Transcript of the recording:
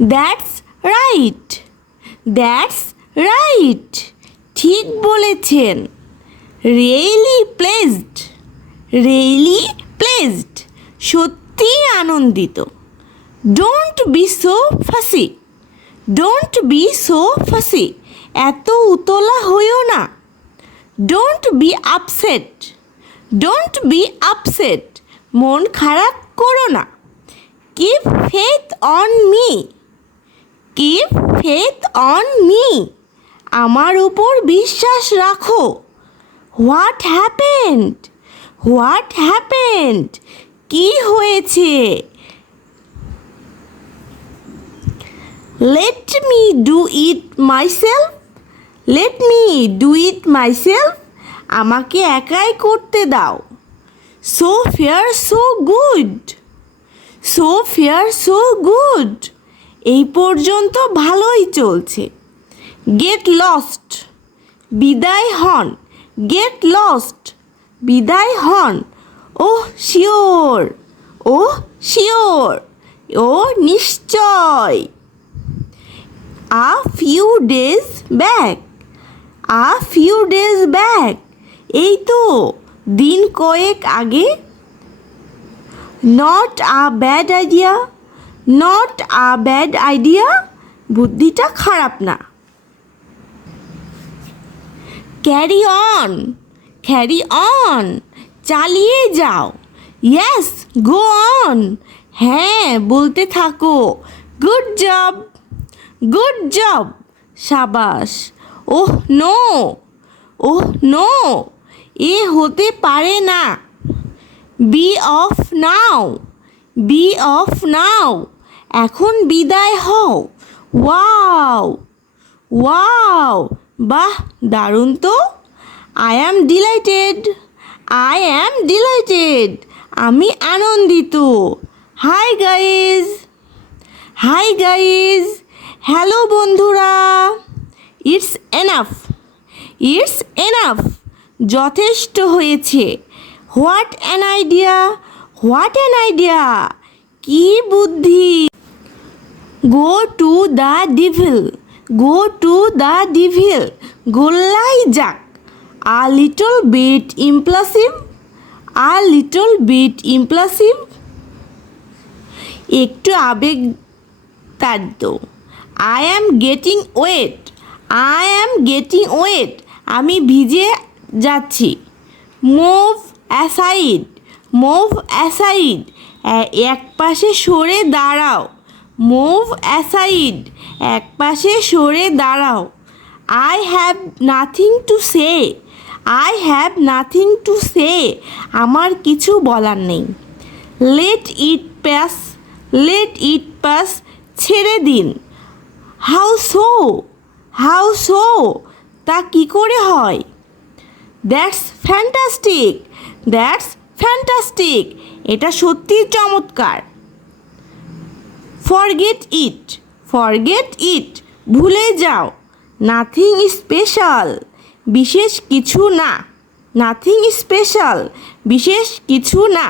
That's right, that's right, ঠিক বলেছেন। Really প্লেজড, really pleased, সত্যিই আনন্দিত। Don't be so fussy, don't be so fussy, এত উতলা হইও না। Don't be upset, don't be upset, মন খারাপ করো না। Keep faith on me, keep faith on me, আমার উপর বিশ্বাস রাখো। হোয়াট হ্যাপেন্ড, হোয়াট হ্যাপেন্ড, কি হয়েছে? Let me do it myself, let me do it myself, আমাকে একাই করতে দাও। So fair so good, so fair so good, এই পর্যন্ত ভালোই চলছে। গেট লস্ট, বিদায় হন, গেট লস্ট, বিদায় হন। ওহ শিওর, ওহ শিওর, ও নিশ্চয়। A few days back, a few days back, এই তো দিন কয়েক আগে। Not a bad idea, not a bad idea, বুদ্ধিটা খারাপ না। ক্যারি অন, ক্যারি অন, চালিয়ে যাও। ইয়েস গো অন, হ্যাঁ বলতে থাকো। গুড জব, গুড জব, সাবাস। ওহ নো, ওহ নো, এ হতে পারে না। Be off now, be off now, এখন বিদায় হও। ওয়াও, ওয়াও, বাহ দারুণ তো। I am delighted, I am delighted, আমি আনন্দিত। Hi guys, hi guys, hello বন্ধুরা। ইটস এনাফ, ইটস এনাফ, যথেষ্ট হয়েছে। What an idea, what an idea, কি বুদ্ধি। Go to the devil, go to the devil, গোল্লাই যাক। A little bit impulsive, a little bit impulsive, একটু আবেগ তাড়িত। I am getting wait, I am getting wet, আমি ভিজে যাচ্ছি। মুভ অ্যাসাইড, মুভ অ্যাসাইড, এক পাশে সরে দাঁড়াও। মুভ অ্যাসাইড, এক পাশে সরে দাঁড়াও। I have nothing to say, I have nothing to say, আমার কিছু বলার নেই। Let it pass, let it pass, ছেড়ে দিন। হাউ সো, হাউ সো, তা কী করে হয়? দ্যাটস ফ্যান্টাস্টিক, দ্যাটস ফ্যান্টাস্টিক, এটা সত্যিই চমৎকার। ফরগেট ইট, ফরগেট ইট, ভুলে যাও। নাথিং স্পেশাল, বিশেষ কিছু না। নাথিং স্পেশাল, বিশেষ কিছু না।